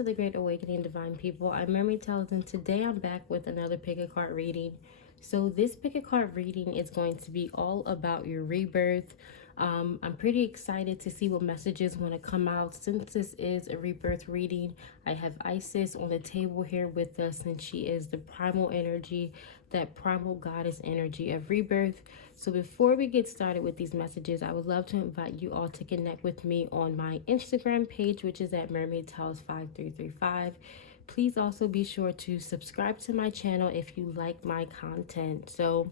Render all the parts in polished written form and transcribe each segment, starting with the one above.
to the Great Awakening Divine People. I'm Mermaid Tells, and today I'm back with another pick a card reading. So this pick a card reading is going to be all about your rebirth. I'm pretty excited to see what messages want to come out. Since this is a rebirth reading, I have Isis on the table here with us, and she is the primal energy, that primal goddess energy of rebirth. So before we get started with these messages, I would love to invite you all to connect with me on my Instagram page, which is at mermaidtells5335. Please also be sure to subscribe to my channel if you like my content. So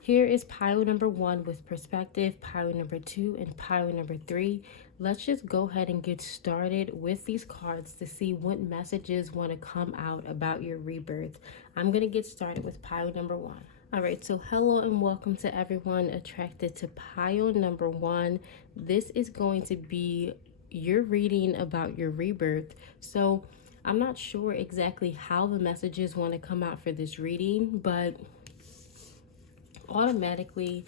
here is pile number 1 with perspective, pile number 2, and pile number 3. Let's just go ahead and get started with these cards to see what messages want to come out about your rebirth. I'm going to get started with pile number 1. All right, so hello and welcome to everyone attracted to pile number 1. This is going to be your reading about your rebirth. So I'm not sure exactly how the messages want to come out for this reading, but automatically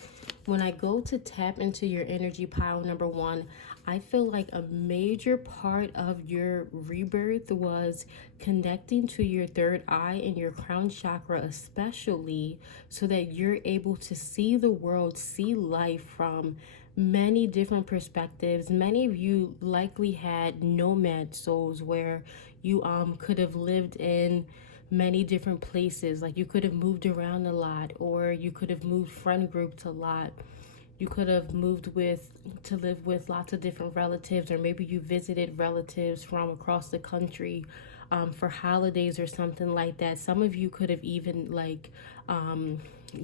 when I go to tap into your energy pile number 1, I feel like a major part of your rebirth was connecting to your third eye and your crown chakra, especially so that you're able to see the world, see life from many different perspectives. Many of you likely had nomad souls where you could have lived in many different places. Like you could have moved around a lot, or you could have moved friend groups a lot. You could have moved to live with lots of different relatives, or maybe you visited relatives from across the country for holidays or something like that. Some of you could have even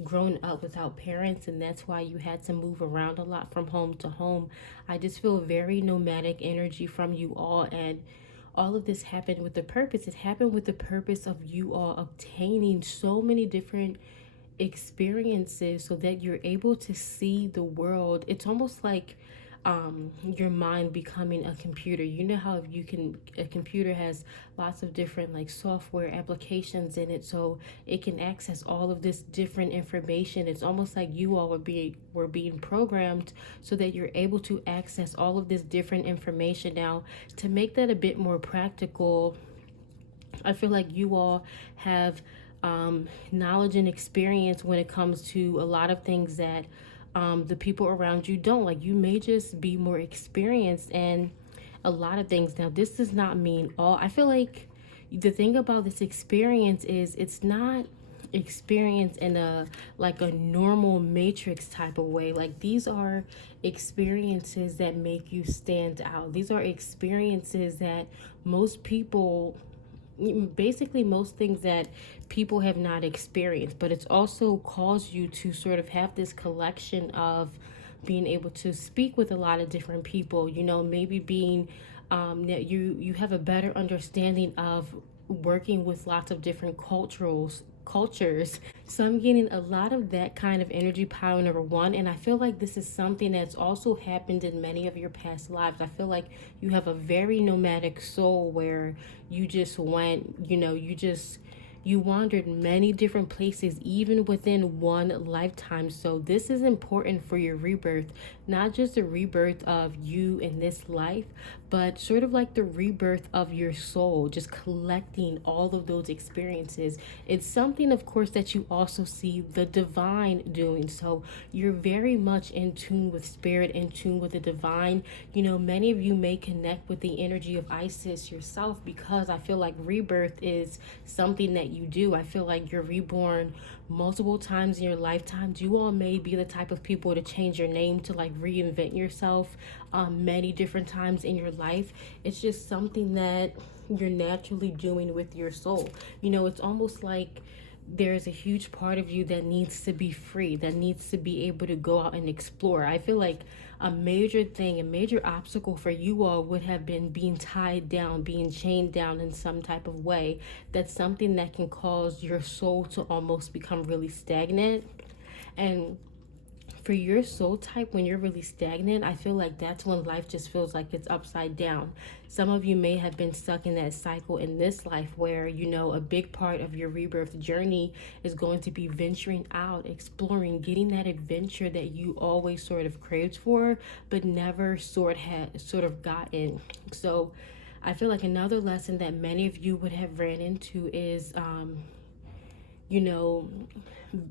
grown up without parents, and that's why you had to move around a lot from home to home. I just feel very nomadic energy from you all, and all of this happened with a purpose. It happened with the purpose of you all obtaining so many different experiences so that you're able to see the world. It's almost like your mind becoming a computer. You know how a computer has lots of different like software applications in it, so it can access all of this different information. It's almost like you all were being programmed so that you're able to access all of this different information. Now, to make that a bit more practical, I feel like you all have knowledge and experience when it comes to a lot of things that the people around you don't. Like you may just be more experienced in a lot of things. Now, this does not mean all. I feel like the thing about this experience is it's not experience in a normal matrix type of way. Like these are experiences that make you stand out. These are experiences that most people, basically most things that people have not experienced, but it's also caused you to sort of have this collection of being able to speak with a lot of different people, you know, maybe being that you have a better understanding of working with lots of different cultures. So I'm getting a lot of that kind of energy pile number 1, and I feel like this is something that's also happened in many of your past lives. I feel like you have a very nomadic soul where you just went, you wandered many different places even within one lifetime. So this is important for your rebirth, not just the rebirth of you in this life, but sort of like the rebirth of your soul, just collecting all of those experiences. It's something, of course, that you also see the divine doing. So you're very much in tune with spirit, in tune with the divine. You know, many of you may connect with the energy of Isis yourself, because I feel like rebirth is something that you do. I feel like you're reborn multiple times in your lifetimes. You all may be the type of people to change your name, to like reinvent yourself many different times in your life. It's just something that you're naturally doing with your soul. You know, it's almost like there's a huge part of you that needs to be free, that needs to be able to go out and explore. I feel like a major obstacle for you all would have been being tied down, being chained down in some type of way. That's something that can cause your soul to almost become really stagnant. And for your soul type, when you're really stagnant, I feel like that's when life just feels like it's upside down. Some of you may have been stuck in that cycle in this life where, you know, a big part of your rebirth journey is going to be venturing out, exploring, getting that adventure that you always sort of craved for, but never sort of gotten. So I feel like another lesson that many of you would have ran into is, you know,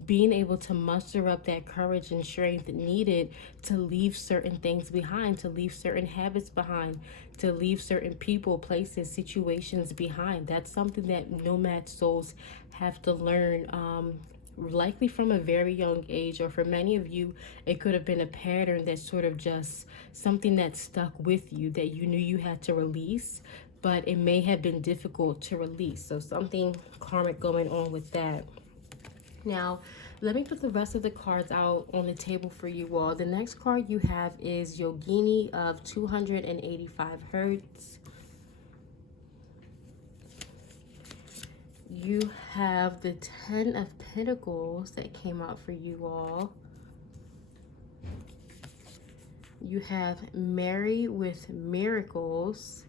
being able to muster up that courage and strength needed to leave certain things behind, to leave certain habits behind, to leave certain people, places, situations behind. That's something that nomad souls have to learn, likely from a very young age, or for many of you, it could have been a pattern that's sort of just something that stuck with you that you knew you had to release, but it may have been difficult to release. So something karmic going on with that. Now, let me put the rest of the cards out on the table for you all. The next card you have is Yogini of 285 Hertz. You have the 10 of Pentacles that came out for you all. You have Mary with Miracles.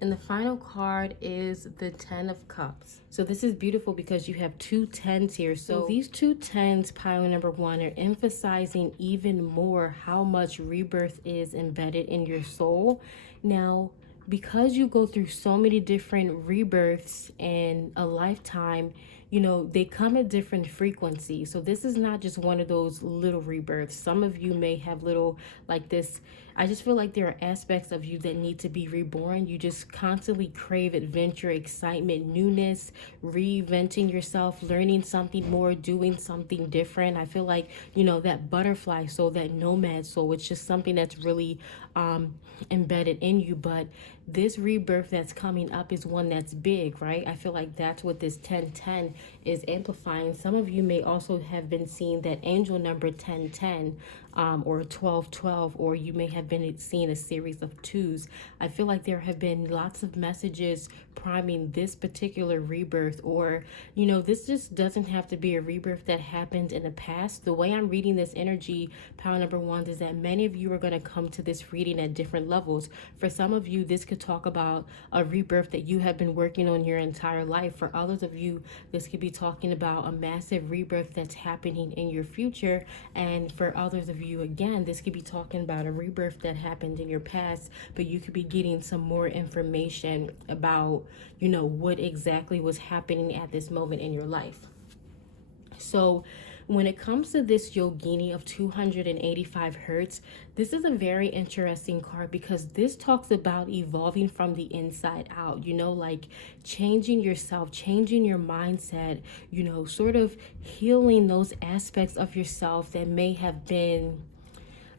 And the final card is the 10 of Cups. So this is beautiful because you have two 10s here. So these two 10s, pile number one, are emphasizing even more how much rebirth is embedded in your soul. Now, because you go through so many different rebirths in a lifetime, you know, they come at different frequencies. So this is not just one of those little rebirths. Some of you may have little like this. I just feel like there are aspects of you that need to be reborn. You just constantly crave adventure, excitement, newness, reinventing yourself, learning something more, doing something different. I feel like, you know, that butterfly soul, that nomad soul, it's just something that's really embedded in you. But this rebirth that's coming up is one that's big, right? I feel like that's what this 1010 is amplifying. Some of you may also have been seeing that angel number 1010 or 1212, or you may have been seeing a series of twos. I feel like there have been lots of messages priming this particular rebirth, or, you know, this just doesn't have to be a rebirth that happened in the past. The way I'm reading this energy, power number one, is that many of you are going to come to this reading at different levels. For some of you, this could talk about a rebirth that you have been working on your entire life. For others of you, this could be talking about a massive rebirth that's happening in your future. And for others of you, again, this could be talking about a rebirth that happened in your past, but you could be getting some more information about, you know, what exactly was happening at this moment in your life. So when it comes to this Yogini of 285 Hertz, this is a very interesting card because this talks about evolving from the inside out, you know, like changing yourself, changing your mindset, you know, sort of healing those aspects of yourself that may have been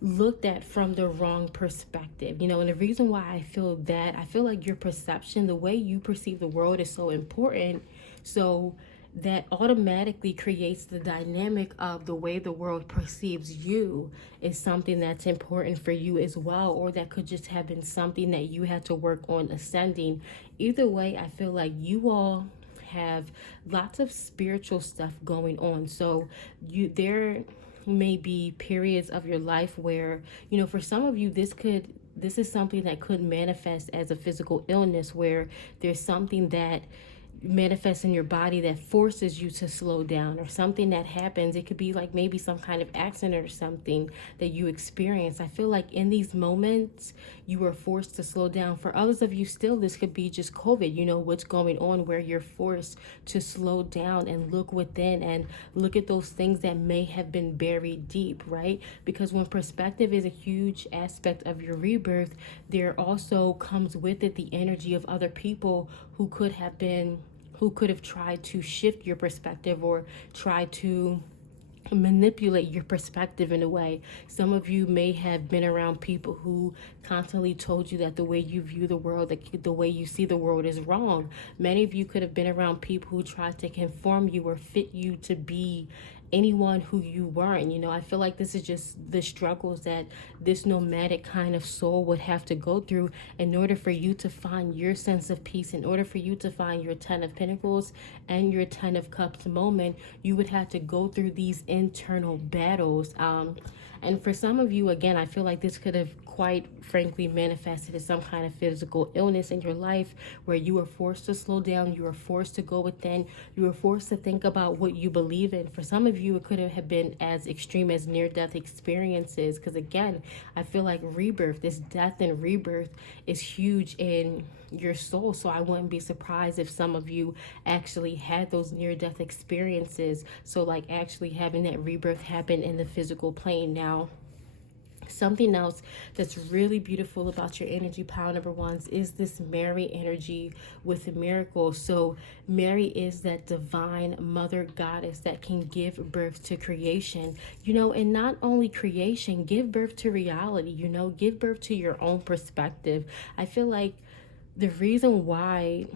looked at from the wrong perspective, you know. And the reason why I feel that, I feel like your perception, the way you perceive the world, is so important. So that automatically creates the dynamic of the way the world perceives you is something that's important for you as well, or that could just have been something that you had to work on ascending. Either way, I feel like you all have lots of spiritual stuff going on. So there may be periods of your life where, you know, for some of you, this is something that could manifest as a physical illness, where there's something that manifests in your body that forces you to slow down, or something that happens. It could be like maybe some kind of accident or something that you experience. I feel like in these moments you are forced to slow down. For others of you, still, this could be just COVID, you know, what's going on, where you're forced to slow down and look within and look at those things that may have been buried deep, right? Because when perspective is a huge aspect of your rebirth, there also comes with it the energy of other people who could have tried to shift your perspective or try to manipulate your perspective in a way. Some of you may have been around people who constantly told you that the way you view the world, that the way you see the world, is wrong. Many of you could have been around people who tried to conform you or fit you to be anyone who you weren't. You know, I feel like this is just the struggles that this nomadic kind of soul would have to go through in order for you to find your sense of peace, in order for you to find your 10 of Pentacles and your 10 of Cups moment. You would have to go through these internal battles. And for some of you, again, I feel like this could have quite frankly manifested as some kind of physical illness in your life, where you are forced to slow down, you are forced to go within, you are forced to think about what you believe in. For some of you, it could have been as extreme as near-death experiences. Because again, I feel like rebirth, this death and rebirth, is huge in your soul. So I wouldn't be surprised if some of you actually had those near-death experiences. So like actually having that rebirth happen in the physical plane. Now, something else that's really beautiful about your energy pile number ones is this Mary energy with the miracle. So Mary is that divine mother goddess that can give birth to creation, and not only creation, give birth to reality, give birth to your own perspective. I feel like the reason why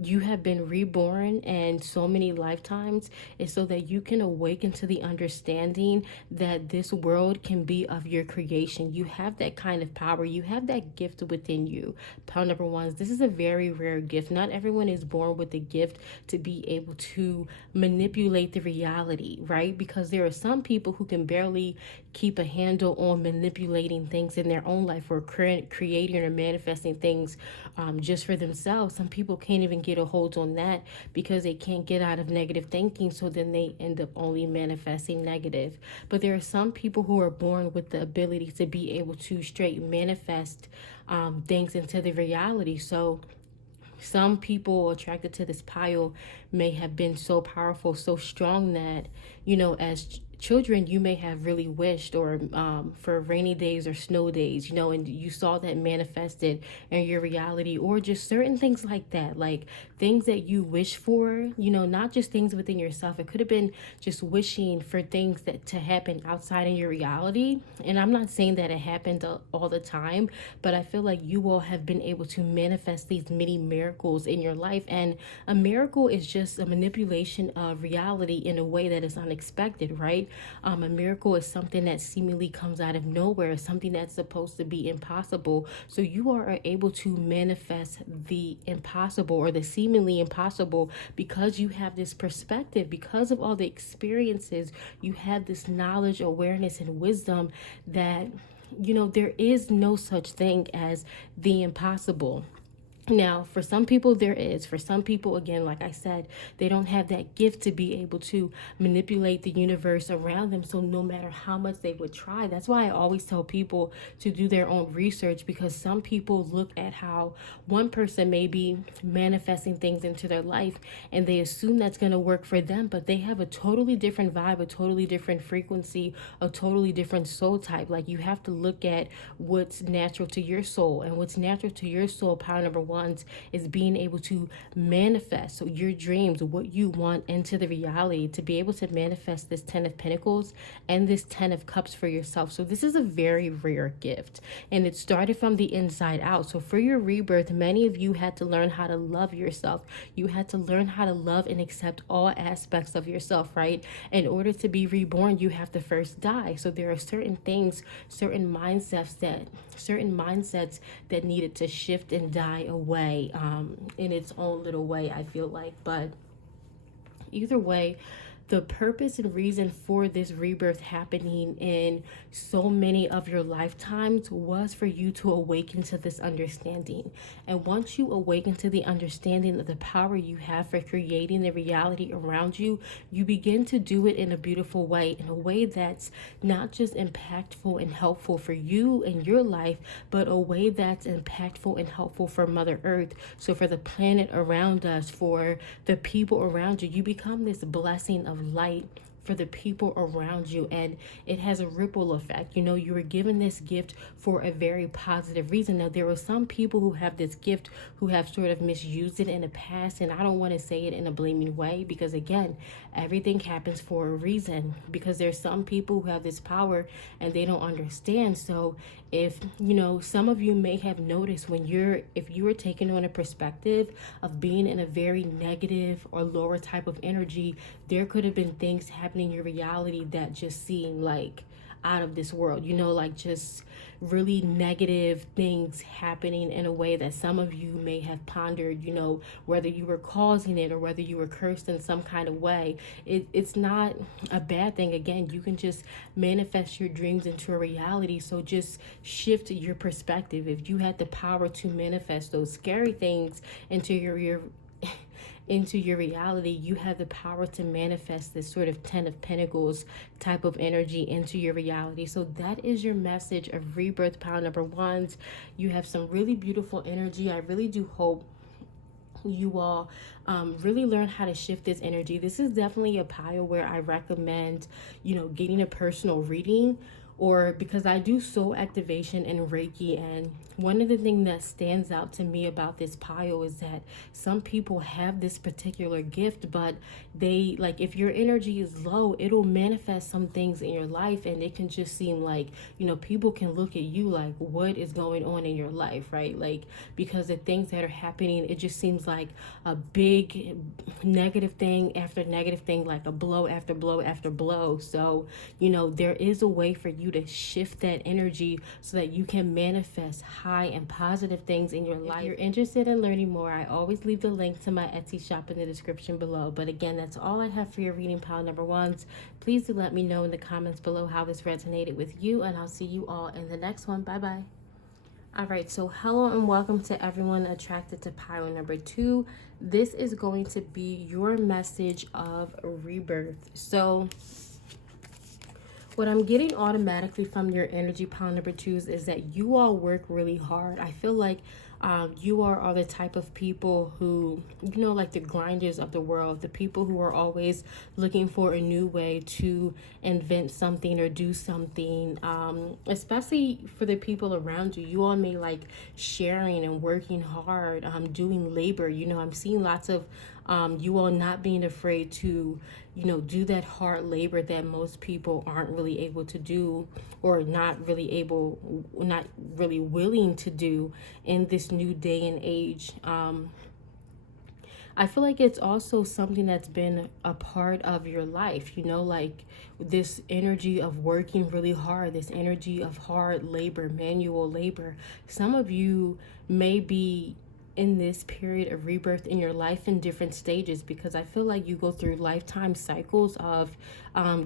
you have been reborn and so many lifetimes is so that you can awaken to the understanding that this world can be of your creation. You have that kind of power. You have that gift within you. Pile number ones, this is a very rare gift. Not everyone is born with the gift to be able to manipulate the reality, right? Because there are some people who can barely keep a handle on manipulating things in their own life, or creating or manifesting things just for themselves. Some people can't even get a hold on that because they can't get out of negative thinking, so then they end up only manifesting negative. But there are some people who are born with the ability to be able to straight manifest things into the reality. So some people attracted to this pile may have been so powerful, so strong that, as children, you may have really wished, or for rainy days or snow days, and you saw that manifested in your reality, or just certain things like that, like things that you wish for, not just things within yourself. It could have been just wishing for things that to happen outside in your reality. And I'm not saying that it happened all the time, but I feel like you all have been able to manifest these many miracles in your life. And a miracle is just a manipulation of reality in a way that is unexpected, right? A miracle is something that seemingly comes out of nowhere, something that's supposed to be impossible. So you are able to manifest the impossible, or the seemingly impossible, because you have this perspective, because of all the experiences. You have this knowledge, awareness, and wisdom that, there is no such thing as the impossible. Now, for some people, there is. For some people, again, like I said, they don't have that gift to be able to manipulate the universe around them. So no matter how much they would try, that's why I always tell people to do their own research, because some people look at how one person may be manifesting things into their life and they assume that's going to work for them, but they have a totally different vibe, a totally different frequency, a totally different soul type. Like, you have to look at what's natural to your soul, and what's natural to your soul, power number one, is being able to manifest so your dreams, what you want, into the reality, to be able to manifest this 10 of Pentacles and this 10 of Cups for yourself. So this is a very rare gift, and it started from the inside out. So for your rebirth, many of you had to learn how to love yourself. You had to learn how to love and accept all aspects of yourself, right? In order to be reborn, you have to first die. So there are certain things, certain mindsets that needed to shift and die away in its own little way, I feel like. But either way, the purpose and reason for this rebirth happening in so many of your lifetimes was for you to awaken to this understanding. And once you awaken to the understanding of the power you have for creating the reality around you, you begin to do it in a beautiful way, in a way that's not just impactful and helpful for you and your life, but a way that's impactful and helpful for Mother Earth. So for the planet around us, for the people around you, you become this blessing of light for the people around you, and it has a ripple effect. You were given this gift for a very positive reason. Now, there are some people who have this gift who have sort of misused it in the past, and I don't want to say it in a blaming way, because again, everything happens for a reason, because there's some people who have this power and they don't understand. So if some of you may have noticed, if you were taking on a perspective of being in a very negative or lower type of energy, there could have been things happening in your reality that just seemed like out of this world, like just really negative things happening in a way that some of you may have pondered, whether you were causing it or whether you were cursed in some kind of way. It's not a bad thing. Again, you can just manifest your dreams into a reality. So just shift your perspective. If you had the power to manifest those scary things into your into your reality, you have the power to manifest this sort of 10 of Pentacles type of energy into your reality. So that is your message of rebirth, pile number ones. You have some really beautiful energy. I really do hope you all really learn how to shift this energy. This is definitely a pile where I recommend, getting a personal reading, or because I do soul activation and Reiki. And one of the things that stands out to me about this pile is that some people have this particular gift, but they, like, if your energy is low, it'll manifest some things in your life, and it can just seem like, people can look at you like, what is going on in your life, right? Like, because the things that are happening, it just seems like a big negative thing after negative thing, like a blow after blow after blow. So, there is a way for you to shift that energy so that you can manifest high and positive things in your life. If you're interested in learning more, I always leave the link to my Etsy shop in the description below. But again, that's all I have for your reading, pile number ones. Please do let me know in the comments below how this resonated with you, and I'll see you all in the next one. Bye bye. All right, so hello and welcome to everyone attracted to pile number two. This is going to be your message of rebirth. So what I'm getting automatically from your energy, pile number twos, is that you all work really hard. I feel like you are the type of people who, like the grinders of the world, the people who are always looking for a new way to invent something or do something, especially for the people around you. You all may like sharing and working hard, doing labor. I'm seeing lots of you all not being afraid to, do that hard labor that most people aren't really able to do, or not really willing to do in this new day and age. I feel like it's also something that's been a part of your life, like this energy of working really hard, this energy of hard labor, manual labor. Some of you may be in this period of rebirth in your life in different stages, because I feel like you go through lifetime cycles of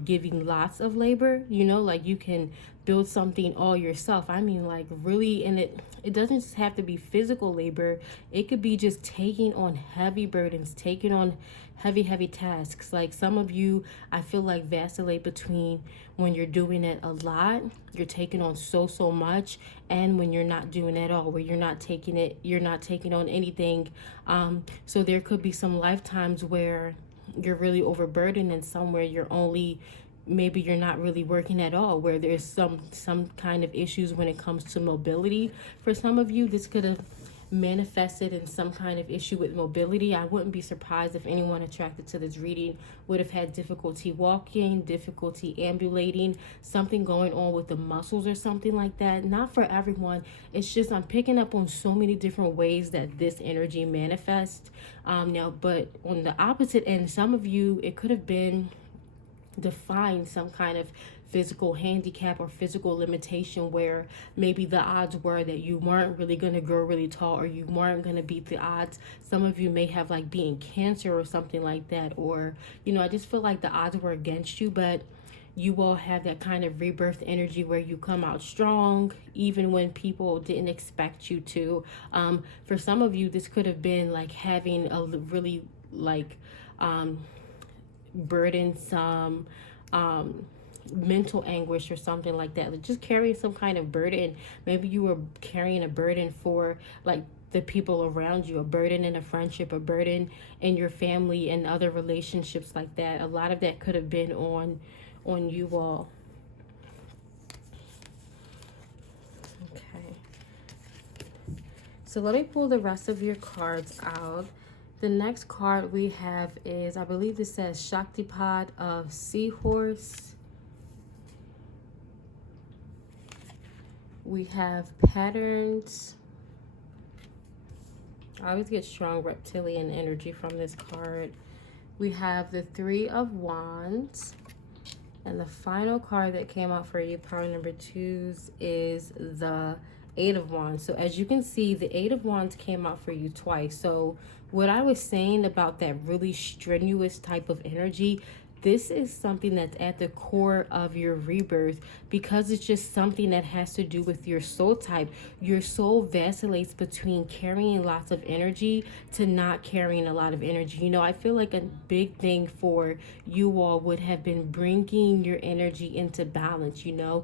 giving lots of labor, like you can build something all yourself. I mean, like really, and it doesn't just have to be physical labor. It could be just taking on heavy burdens, taking on heavy tasks. Like some of you, I feel like vacillate between when you're doing it a lot, you're taking on so much, and when you're not doing it at all, where you're not taking on anything. So there could be some lifetimes where you're really overburdened, and somewhere maybe you're not really working at all, where there's some kind of issues when it comes to mobility. For some of you, this could have manifested in some kind of issue with mobility. I wouldn't be surprised if anyone attracted to this reading would have had difficulty walking, difficulty ambulating, something going on with the muscles or something like that. Not for everyone. It's just I'm picking up on so many different ways that this energy manifests. Now, but on the opposite end, some of you, it could have been define some kind of physical handicap or physical limitation, where maybe the odds were that you weren't really going to grow really tall, or you weren't going to beat the odds. Some of you may have like being cancer or something like that, or I just feel like the odds were against you, but you all have that kind of rebirth energy where you come out strong even when people didn't expect you to. For some of you, this could have been like having a really like burdensome mental anguish or something like that, like just carrying some kind of burden. Maybe you were carrying a burden for like the people around you, a burden in a friendship, a burden in your family and other relationships like that. A lot of that could have been on you all. Okay, so let me pull the rest of your cards out. The next card we have is, I believe this says Shaktipad of Seahorse. We have Patterns. I always get strong reptilian energy from this card. We have the Three of Wands. And the final card that came out for you, power number twos, is the Eight of Wands. So as you can see, the Eight of Wands came out for you twice. So what I was saying about that really strenuous type of energy, this is something that's at the core of your rebirth, because it's just something that has to do with your soul type. Your soul vacillates between carrying lots of energy to not carrying a lot of energy. You know, I feel like a big thing for you all would have been bringing your energy into balance, you know,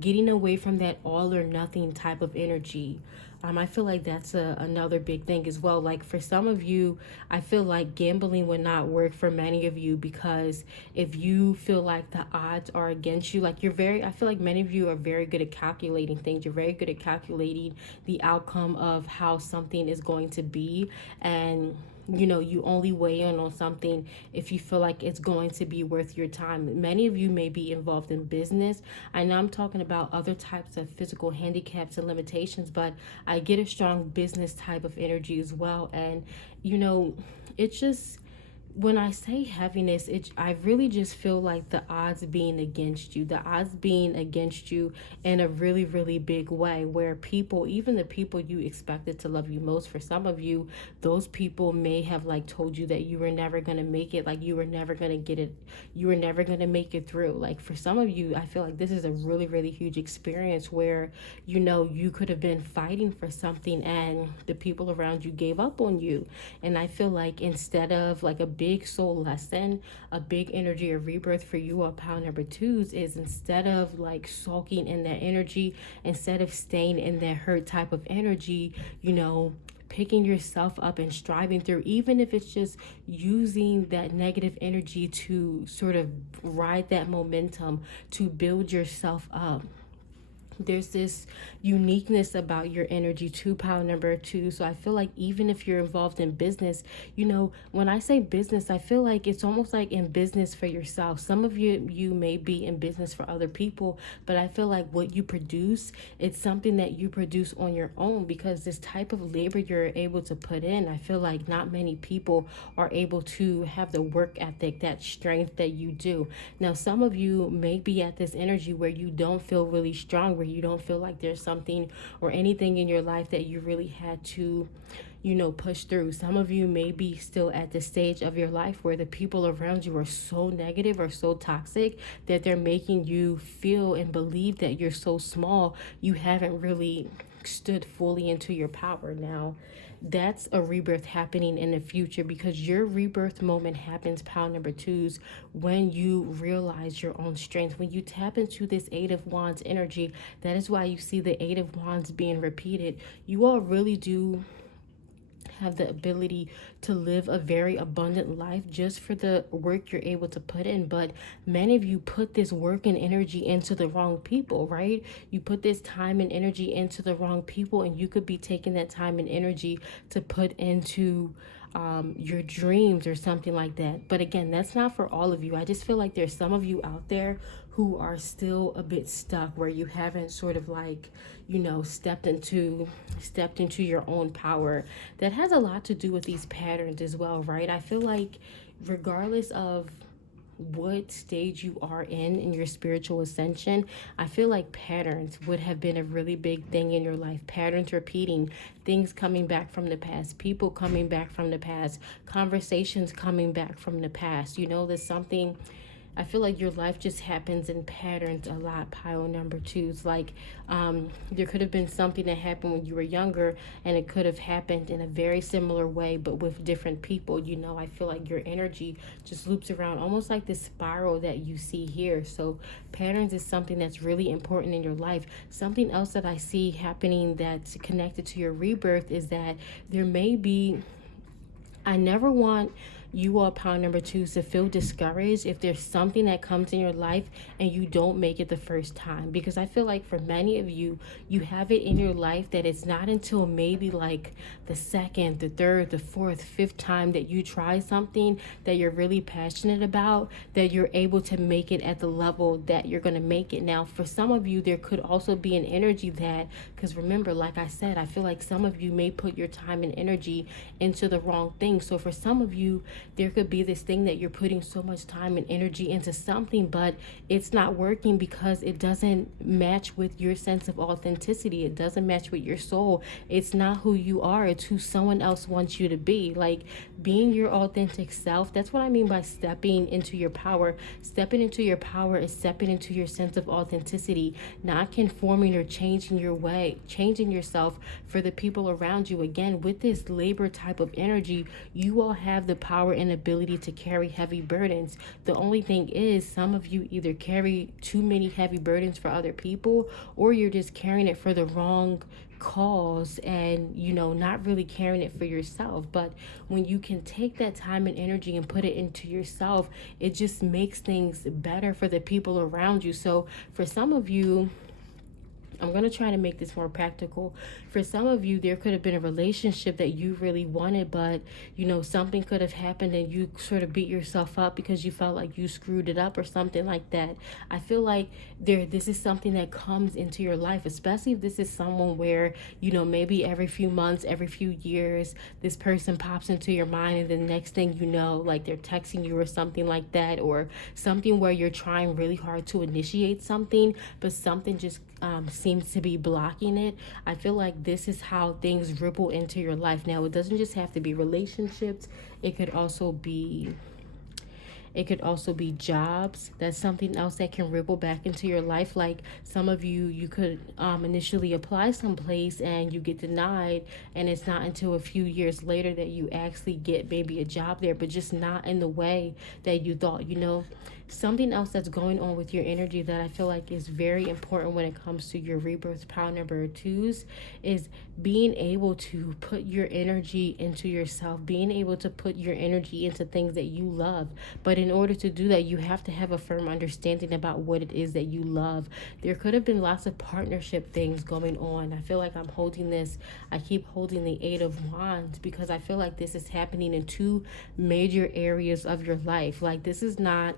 getting away from that all or nothing type of energy. I feel like that's another big thing as well. Like for some of you, I feel like gambling would not work for many of you, because if you feel like the odds are against you, like I feel like many of you are very good at calculating things. You're very good at calculating the outcome of how something is going to be. And you know, you only weigh in on something if you feel like it's going to be worth your time. Many of you may be involved in business. I know I'm talking about other types of physical handicaps and limitations, but I get a strong business type of energy as well. And you know, it's just, when I say heaviness, I really just feel like the odds being against you, in a really, really big way, where people, even the people you expected to love you most, for some of you, those people may have like told you that you were never going to make it, like you were never going to get it, you were never going to make it through. Like for some of you, I feel like this is a really, really huge experience where, you know, you could have been fighting for something and the people around you gave up on you. And I feel like instead of like a big soul lesson, a big energy of rebirth for you all pile number twos is, instead of like sulking in that energy, instead of staying in that hurt type of energy, you know, picking yourself up and striving through, even if it's just using that negative energy to sort of ride that momentum to build yourself up. There's this uniqueness about your energy too, pile number two. So I feel like even if you're involved in business, you know, when I say business, I feel like it's almost like in business for yourself. Some of you may be in business for other people, but I feel like what you produce, it's something that you produce on your own, because this type of labor you're able to put in, I feel like not many people are able to have the work ethic, that strength that you do. Now, some of you may be at this energy where you don't feel really strong, where you don't feel like there's something or anything in your life that you really had to, you know, push through. Some of you may be still at the stage of your life where the people around you are so negative or so toxic that they're making you feel and believe that you're so small, you haven't really stood fully into your power. Now, that's a rebirth happening in the future, because your rebirth moment happens, pile number twos, when you realize your own strength, when you tap into this Eight of Wands energy. That is why you see the Eight of Wands being repeated. You all really do have the ability to live a very abundant life just for the work you're able to put in. But many of you put this work and energy into the wrong people, right? You put this time and energy into the wrong people, and you could be taking that time and energy to put into your dreams or something like that. But again, that's not for all of you. I just feel like there's some of you out there who are still a bit stuck, where you haven't sort of like, you know, stepped into your own power. That has a lot to do with these patterns as well, right? I feel like regardless of what stage you are in your spiritual ascension, I feel like patterns would have been a really big thing in your life. Patterns repeating, things coming back from the past, people coming back from the past, conversations coming back from the past. You know, there's something, I feel like your life just happens in patterns a lot, pile number twos. Like there could have been something that happened when you were younger, and it could have happened in a very similar way, but with different people. You know, I feel like your energy just loops around, almost like this spiral that you see here. So patterns is something that's really important in your life. Something else that I see happening that's connected to your rebirth is that there may be, I never want you all pile number twos to feel discouraged if there's something that comes in your life and you don't make it the first time. Because I feel like for many of you, you have it in your life that it's not until maybe like the second, the third, the fourth, fifth time that you try something that you're really passionate about, that you're able to make it at the level that you're going to make it. Now, for some of you, there could also be an energy that, because remember, like I said, I feel like some of you may put your time and energy into the wrong thing. So for some of you, there could be this thing that you're putting so much time and energy into something, but it's not working because it doesn't match with your sense of authenticity. It doesn't match with your soul. It's not who you are. It's who someone else wants you to be. Like, being your authentic self, that's what I mean by stepping into your power. Stepping into your power is stepping into your sense of authenticity, not conforming or changing your way, changing yourself for the people around you. Again, with this Libra type of energy, you all have the power and ability to carry heavy burdens. The only thing is, some of you either carry too many heavy burdens for other people, or you're just carrying it for the wrong cause, and not really carrying it for yourself. But when you can take that time and energy and put it into yourself, it just makes things better for the people around you. So for some of you, I'm going to try to make this more practical. For some of you, there could have been a relationship that you really wanted, but, something could have happened and you sort of beat yourself up because you felt like you screwed it up or something like that. I feel like this is something that comes into your life, especially if this is someone where, maybe every few months, every few years, this person pops into your mind, and the next thing you know, like, they're texting you or something like that, or something where you're trying really hard to initiate something, but something just seems to be blocking it. I feel like this is how things ripple into your life. Now, it doesn't just have to be relationships. It could also be jobs. That's something else that can ripple back into your life. Like, some of you could initially apply someplace and you get denied, and it's not until a few years later that you actually get maybe a job there, but just not in the way that you thought. Something else that's going on with your energy that I feel like is very important when it comes to your rebirth pile number 2s is being able to put your energy into yourself, being able to put your energy into things that you love. But in order to do that, you have to have a firm understanding about what it is that you love. There could have been lots of partnership things going on. I feel like I keep holding the 8 of Wands because I feel like this is happening in 2 major areas of your life. Like, this is not...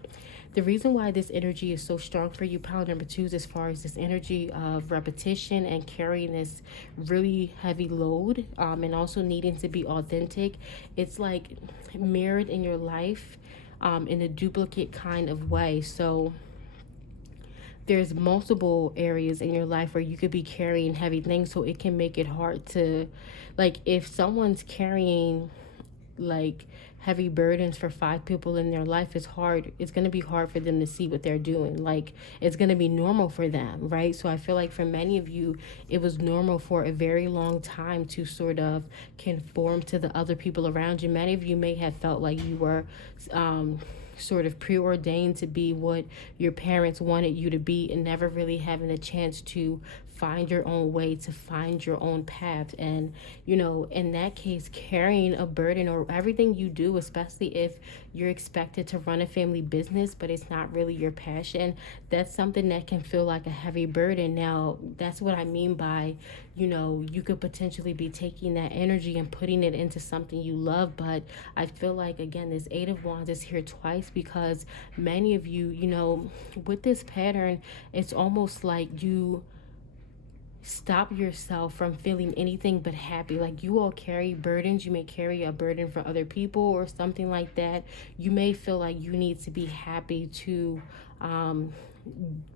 The reason why this energy is so strong for you, pile number 2s, as far as this energy of repetition and carrying this really heavy load, and also needing to be authentic, it's like mirrored in your life in a duplicate kind of way. So there's multiple areas in your life where you could be carrying heavy things, so it can make it hard to, like, if someone's carrying like heavy burdens for 5 people in their life, it's going to be hard for them to see what they're doing. Like, it's going to be normal for them, right? So I feel like for many of you, it was normal for a very long time to sort of conform to the other people around you. Many of you may have felt like you were sort of preordained to be what your parents wanted you to be, and never really having a chance to find your own way, to find your own path. And in that case, carrying a burden, or everything you do, especially if you're expected to run a family business but it's not really your passion, that's something that can feel like a heavy burden. Now, that's what I mean by you could potentially be taking that energy and putting it into something you love. But I feel like, again, this 8 of Wands is here twice because many of you, with this pattern, it's almost like you stop yourself from feeling anything but happy. Like, you all carry burdens. You may carry a burden for other people or something like that. You may feel like you need to be happy to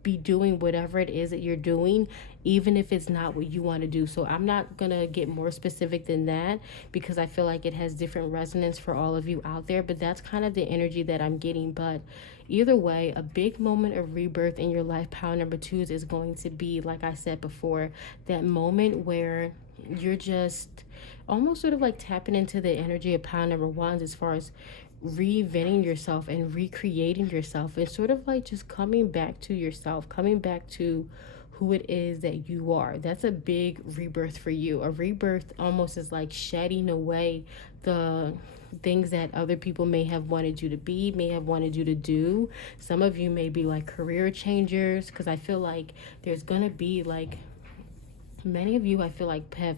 be doing whatever it is that you're doing, even if it's not what you want to do. So I'm not gonna get more specific than that because I feel like it has different resonance for all of you out there, but that's kind of the energy that I'm getting. But either way, a big moment of rebirth in your life, pile number 2s, is going to be, like I said before, that moment where you're just almost sort of like tapping into the energy of pile number 1s as far as reinventing yourself and recreating yourself, and sort of like just coming back to yourself, coming back to who it is that you are. That's a big rebirth for you. A rebirth almost is like shedding away the things that other people may have wanted you to be, may have wanted you to do. Some of you may be like career changers, because I feel like there's gonna be like many of you, I feel like have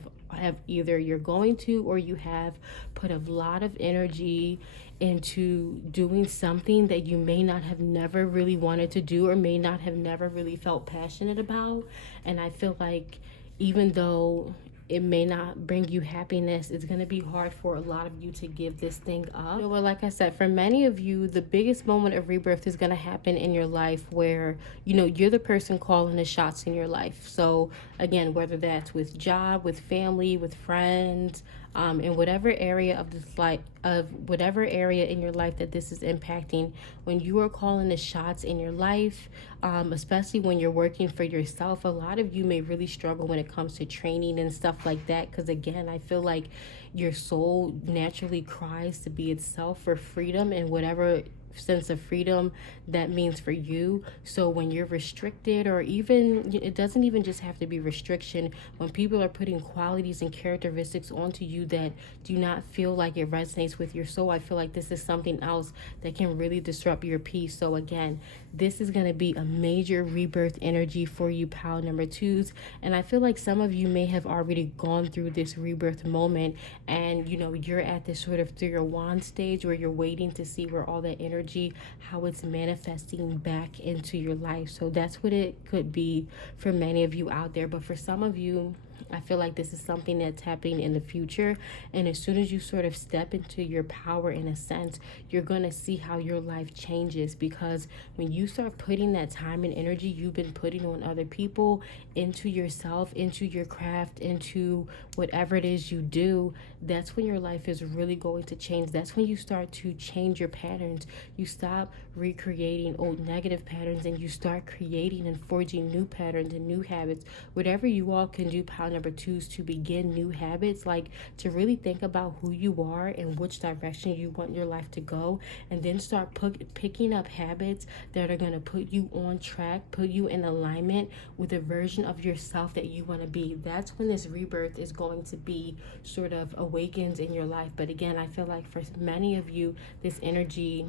either you're going to, or you have put a lot of energy into doing something that you may not have never really wanted to do, or may not have never really felt passionate about. And I feel like even though it may not bring you happiness. It's going to be hard for a lot of you to give this thing up. You know, well, like I said, for many of you, the biggest moment of rebirth is going to happen in your life where, you know, you're the person calling the shots in your life. So again, whether that's with job, with family, with friends, in whatever area of this life, of whatever area in your life that this is impacting, when you are calling the shots in your life, especially when you're working for yourself, a lot of you may really struggle when it comes to training and stuff like that. Because again, I feel like your soul naturally cries to be itself for freedom and whatever sense of freedom that means for you. So when you're restricted, or even, it doesn't even just have to be restriction, when people are putting qualities and characteristics onto you that do not feel like it resonates with your soul, I feel like this is something else that can really disrupt your peace. So again, this is going to be a major rebirth energy for you, pile number 2s. And I feel like some of you may have already gone through this rebirth moment, and you know, you're at this sort of 3 of Wands stage where you're waiting to see where all that energy, how it's manifesting back into your life. So that's what it could be for many of you out there. But for some of you, I feel like this is something that's happening in the future. And as soon as you sort of step into your power, in a sense, you're going to see how your life changes. Because when you start putting that time and energy you've been putting on other people into yourself, into your craft, into whatever it is you do, that's when your life is really going to change. That's when you start to change your patterns. You stop recreating old negative patterns and you start creating and forging new patterns and new habits. Whatever you all can do, pile number 2s, to begin new habits, like to really think about who you are and which direction you want your life to go, and then start picking up habits that are going to put you on track, put you in alignment with the version of yourself that you want to be. That's when this rebirth is going to be sort of awakens in your life. But again, I feel like for many of you, this energy,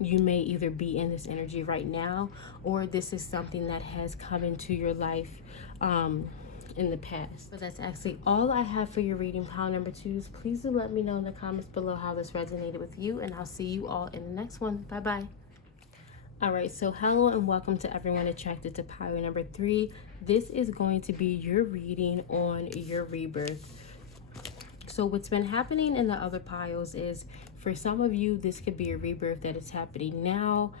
you may either be in this energy right now, or this is something that has come into your life in the past. But that's actually all I have for your reading, pile number 2s. Please do let me know in the comments below how this resonated with you, and I'll see you all in the next one. Bye bye. All right, so hello and welcome to everyone attracted to pile number 3. This is going to be your reading on your rebirth. So what's been happening in the other piles is, for some of you, this could be a rebirth that is happening now.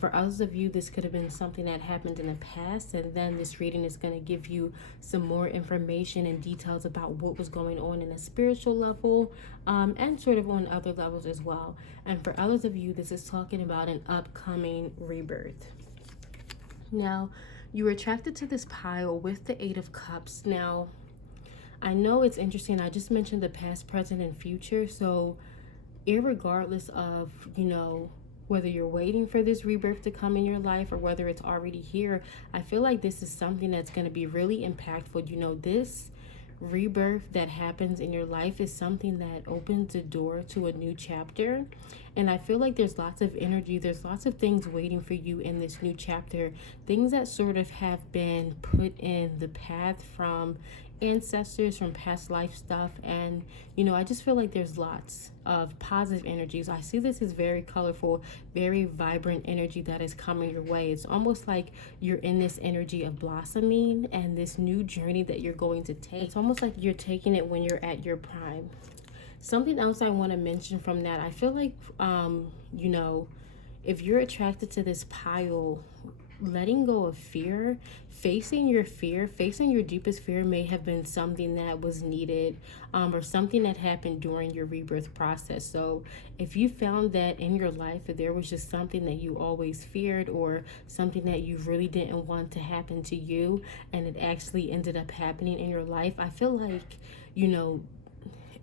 For others of you, this could have been something that happened in the past, and then this reading is going to give you some more information and details about what was going on in a spiritual level, and sort of on other levels as well. And for others of you, this is talking about an upcoming rebirth. Now, you were attracted to this pile with the 8 of Cups. Now, I know it's interesting. I just mentioned the past, present, and future. So irregardless of, you know, whether you're waiting for this rebirth to come in your life or whether it's already here, I feel like this is something that's going to be really impactful. You know, this rebirth that happens in your life is something that opens the door to a new chapter. And I feel like there's lots of energy, there's lots of things waiting for you in this new chapter, things that sort of have been put in the path from ancestors, from past life stuff. And you know, I just feel like there's lots of positive energies. I see this as very colorful, very vibrant energy that is coming your way. It's almost like you're in this energy of blossoming and this new journey that you're going to take. It's almost like you're taking it when you're at your prime. Something else I want to mention from that, I feel like you know, if you're attracted to this pile, letting go of fear, facing your deepest fear may have been something that was needed, or something that happened during your rebirth process. So if you found that in your life that there was just something that you always feared, or something that you really didn't want to happen to you, and it actually ended up happening in your life, I feel like, you know,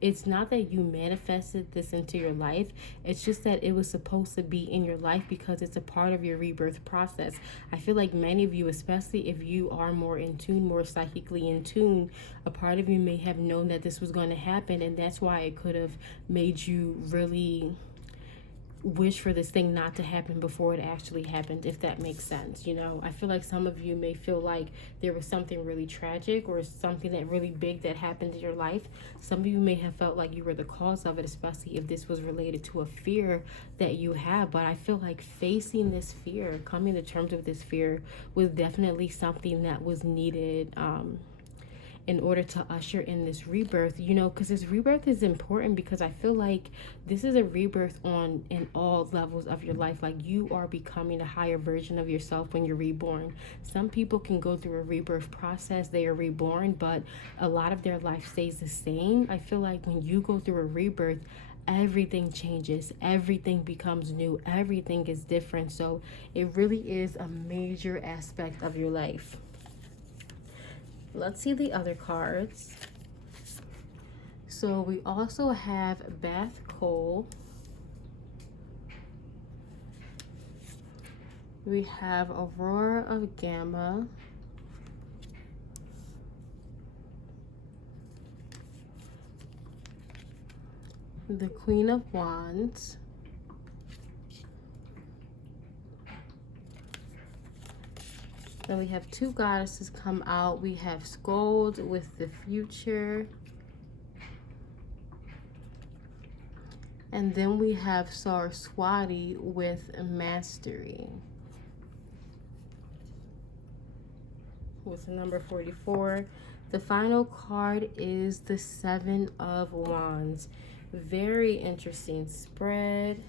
it's not that you manifested this into your life. It's just that it was supposed to be in your life because it's a part of your rebirth process. I feel like many of you, especially if you are more in tune, more psychically in tune, a part of you may have known that this was going to happen, and that's why it could have made you really wish for this thing not to happen before it actually happened, if that makes sense. You know, I feel like some of you may feel like there was something really tragic or something that really big that happened in your life. Some of you may have felt like you were the cause of it, especially if this was related to a fear that you have. But I feel like facing this fear, coming to terms with this fear, was definitely something that was needed. in order to usher in this rebirth, you know, because this rebirth is important, because I feel like this is a rebirth on in all levels of your life. Like, you are becoming a higher version of yourself when you're reborn. Some people can go through a rebirth process, they are reborn, but a lot of their life stays the same. I feel like when you go through a rebirth, everything changes, everything becomes new, everything is different. So it really is a major aspect of your life. Let's see the other cards. So we also have 𝐻𝐻𝐾ole, we have Aurora of Gamma, the Queen of Wands, then we have two goddesses come out. We have Skuld with the Future, and then we have Saraswati with Mastery, with number 44. The final card is the Seven of Wands. Very interesting spread.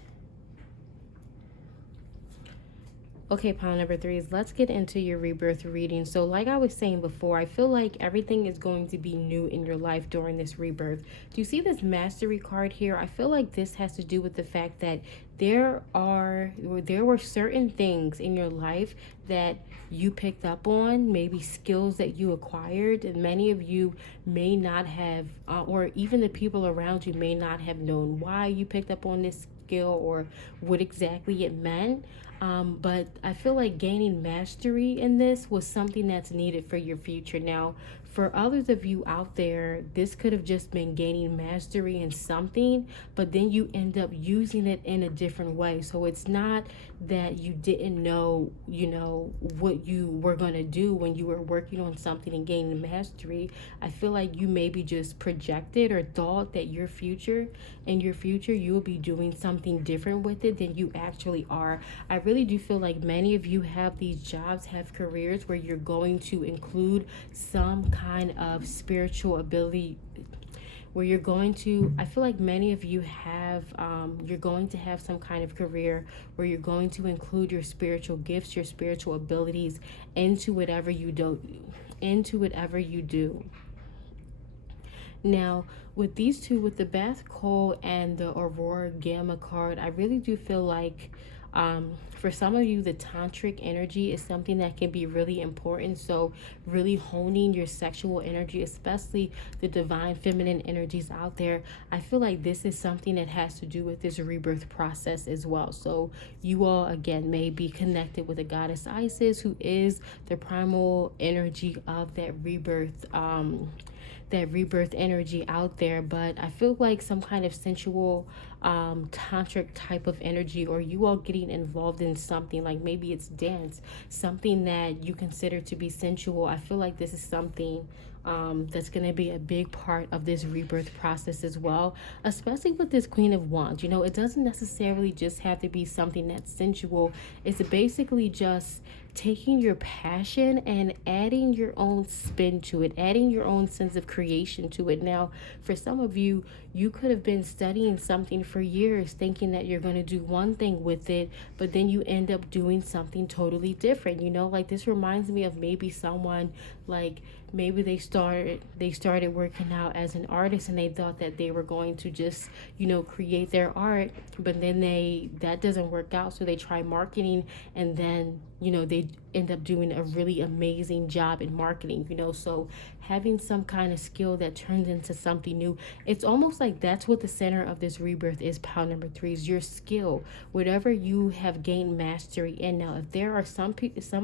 Okay, pile number 3 is, let's get into your rebirth reading. So like I was saying before, I feel like everything is going to be new in your life during this rebirth. Do you see this Mastery card here? I feel like this has to do with the fact that there were certain things in your life that you picked up on, maybe skills that you acquired, and many of you may not have, or even the people around you may not have known why you picked up on this skill or what exactly it meant. But I feel like gaining mastery in this was something that's needed for your future. Now, for others of you out there, this could have just been gaining mastery in something, but then you end up using it in a different way. So it's not that you didn't know, you know, what you were going to do when you were working on something and gaining mastery. I feel like you maybe just projected or thought that in your future, you will be doing something different with it than you actually are. I really do feel like many of you have these jobs, have careers where you're going to include some kind of spiritual ability, where you're going to, I feel like many of you have, you're going to have some kind of career where you're going to include your spiritual gifts, your spiritual abilities into whatever you do, Now, with these two, with the 𝐻𝐻𝐾ole and the Aurora Gamma card, I really do feel like for some of you, the tantric energy is something that can be really important. So really honing your sexual energy, especially the divine feminine energies out there. I feel like this is something that has to do with this rebirth process as well. So you all, again, may be connected with the goddess Isis, who is the primal energy of that rebirth energy out there. But I feel like some kind of sensual tantric type of energy, or you all getting involved in something, like maybe it's dance, something that you consider to be sensual. I feel like this is something that's going to be a big part of this rebirth process as well, especially with this Queen of Wands. You know, it doesn't necessarily just have to be something that's sensual. It's basically just taking your passion and adding your own spin to it, adding your own sense of creation to it. Now, for some of you, you could have been studying something for years thinking that you're going to do one thing with it, but then you end up doing something totally different. You know, like this reminds me of maybe someone, like maybe they started working out as an artist, and they thought that they were going to just, you know, create their art, but then that doesn't work out, so they try marketing, and then, you know, they end up doing a really amazing job in marketing, you know. So having some kind of skill that turns into something new, it's almost like that's what the center of this rebirth is. Pile number 3 is your skill, whatever you have gained mastery in. Now, if there are some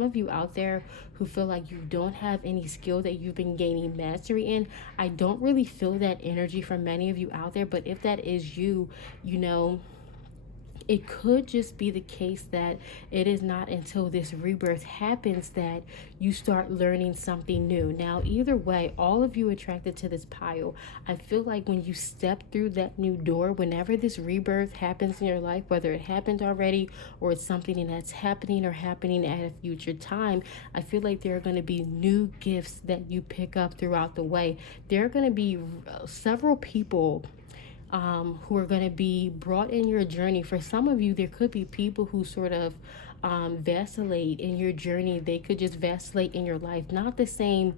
of you out there who feel like you don't have any skill that you've been gaining mastery in, I don't really feel that energy from many of you out there. But if that is you, you know, it could just be the case that it is not until this rebirth happens that you start learning something new. Now, either way, all of you attracted to this pile, I feel like when you step through that new door, whenever this rebirth happens in your life, whether it happened already or it's something that's happening or happening at a future time, I feel like there are going to be new gifts that you pick up throughout the way. There are going to be several people who are going to be brought in your journey. For some of you, there could be people who sort of vacillate in your journey. They could just vacillate in your life. Not the same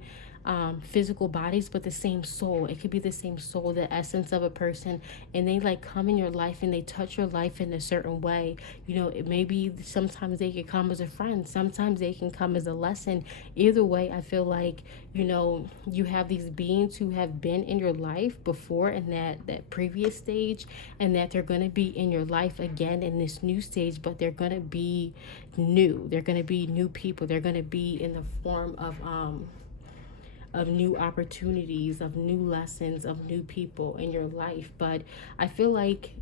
physical bodies, but the same soul. It could be the same soul, the essence of a person, and they like come in your life and they touch your life in a certain way. You know, it maybe sometimes they can come as a friend, sometimes they can come as a lesson. Either way, I feel like, you know, you have these beings who have been in your life before in that previous stage, and that they're going to be in your life again in this new stage, but they're going to be new. They're going to be new people. They're going to be in the form of new opportunities, of new lessons, of new people in your life. But I feel like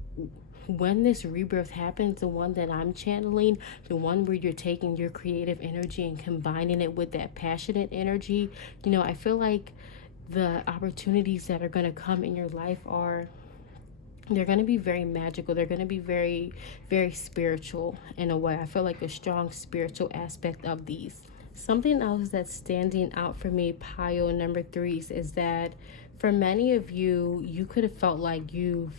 when this rebirth happens, the one that I'm channeling, the one where you're taking your creative energy and combining it with that passionate energy, you know, I feel like the opportunities that are going to come in your life they're going to be very magical. They're going to be very, very spiritual in a way. I feel like a strong spiritual aspect of these. Something else that's standing out for me, pile number 3s, is that for many of you, you could have felt like you've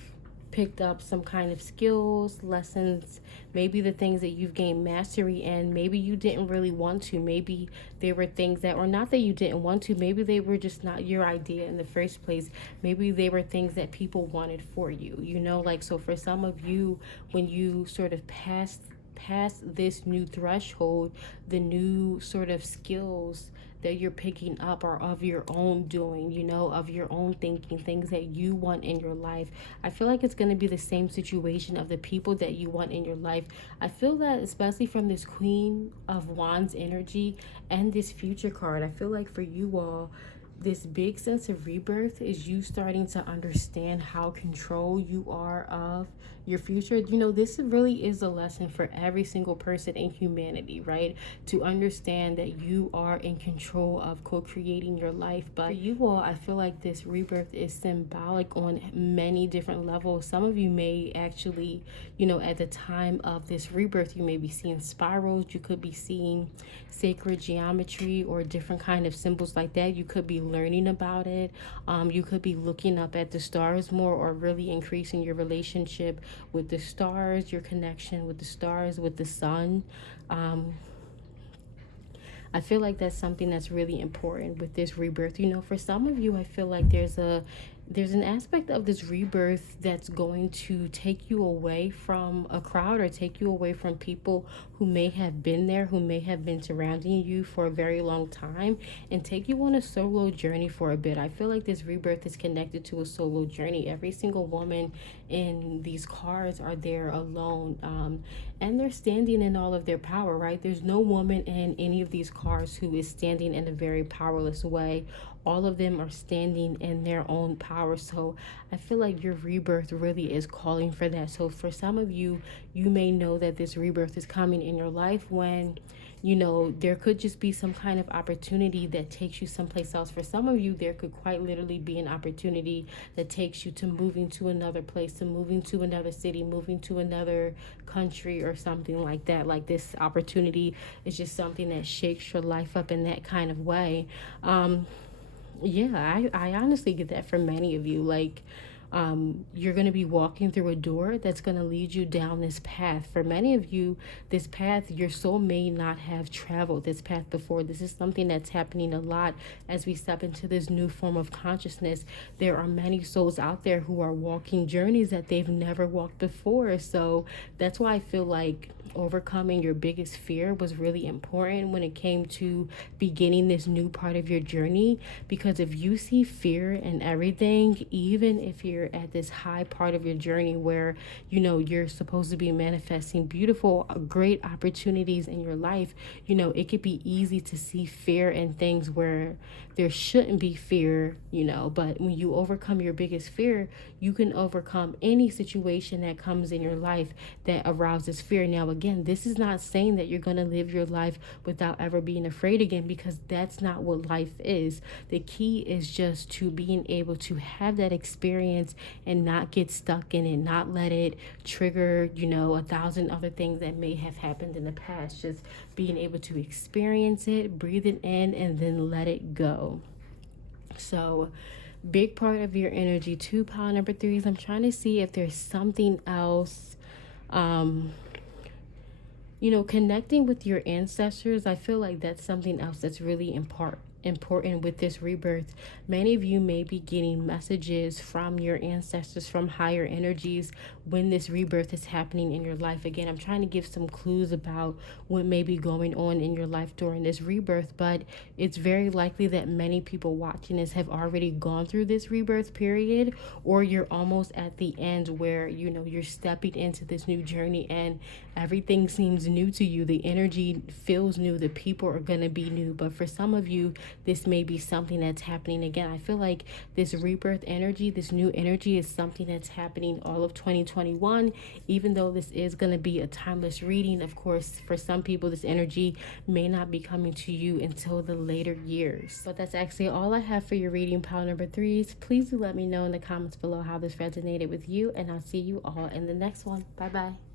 picked up some kind of skills, lessons, maybe the things that you've gained mastery in, maybe you didn't really want to. Maybe they were things that, or not that you didn't want to, maybe they were just not your idea in the first place. Maybe they were things that people wanted for you, you know, like, so for some of you, when you sort of past this new threshold, the new sort of skills that you're picking up are of your own doing, you know, of your own thinking, things that you want in your life. I feel like it's going to be the same situation of the people that you want in your life. I feel that especially from this Queen of Wands energy and this Future card, I feel like for you all, this big sense of rebirth is you starting to understand how control you are of your future. You know, this really is a lesson for every single person in humanity, right? To understand that you are in control of co-creating your life. But for you all, I feel like this rebirth is symbolic on many different levels. Some of you may actually, you know, at the time of this rebirth, you may be seeing spirals. You could be seeing sacred geometry or different kind of symbols like that. You could be learning about it. You could be looking up at the stars more, or really increasing your relationship with the stars, your connection with the stars, with the sun. I feel like that's something that's really important with this rebirth. You know, for some of you, I feel like there's an aspect of this rebirth that's going to take you away from a crowd, or take you away from people who may have been there, who may have been surrounding you for a very long time, and take you on a solo journey for a bit. I feel like this rebirth is connected to a solo journey. Every single woman in these cards are there alone, and they're standing in all of their power, right? There's no woman in any of these cards who is standing in a very powerless way. All of them are standing in their own power. So I feel like your rebirth really is calling for that. So for some of you, you may know that this rebirth is coming in your life when, you know, there could just be some kind of opportunity that takes you someplace else. For some of you, there could quite literally be an opportunity that takes you to moving to another place, to moving to another city, moving to another country or something like that. Like, this opportunity is just something that shakes your life up in that kind of way. Yeah, I honestly get that from many of you. Like, you're going to be walking through a door that's going to lead you down this path. For many of you, this path, your soul may not have traveled this path before. This is something that's happening a lot as we step into this new form of consciousness. There are many souls out there who are walking journeys that they've never walked before. So that's why I feel like overcoming your biggest fear was really important when it came to beginning this new part of your journey. Because if you see fear in everything, even if you're at this high part of your journey where, you know, you're supposed to be manifesting beautiful, great opportunities in your life, you know, it could be easy to see fear in things where there shouldn't be fear, you know. But when you overcome your biggest fear, you can overcome any situation that comes in your life that arouses fear. Now, again, this is not saying that you're going to live your life without ever being afraid again, because that's not what life is. The key is just to being able to have that experience and not get stuck in it, not let it trigger, you know, 1,000 other things that may have happened in the past. Just being able to experience it, breathe it in, and then let it go. So, big part of your energy, 2 pile number 3s. I'm trying to see if there's something else. You know, connecting with your ancestors, I feel like that's something else that's really important with this rebirth. Many of you may be getting messages from your ancestors, from higher energies, when this rebirth is happening in your life. Again, I'm trying to give some clues about what may be going on in your life during this rebirth, but it's very likely that many people watching this have already gone through this rebirth period, or you're almost at the end where, you know, you're stepping into this new journey and everything seems new to you. The energy feels new, the people are going to be new. But for some of you, this may be something that's happening again. I feel like this rebirth energy, this new energy, is something that's happening all of 2021. Even though this is going to be a timeless reading, of course, for some people, this energy may not be coming to you until the later years. But that's actually all I have for your reading, pile number 3s. Please do let me know in the comments below how this resonated with you, and I'll see you all in the next one. Bye bye.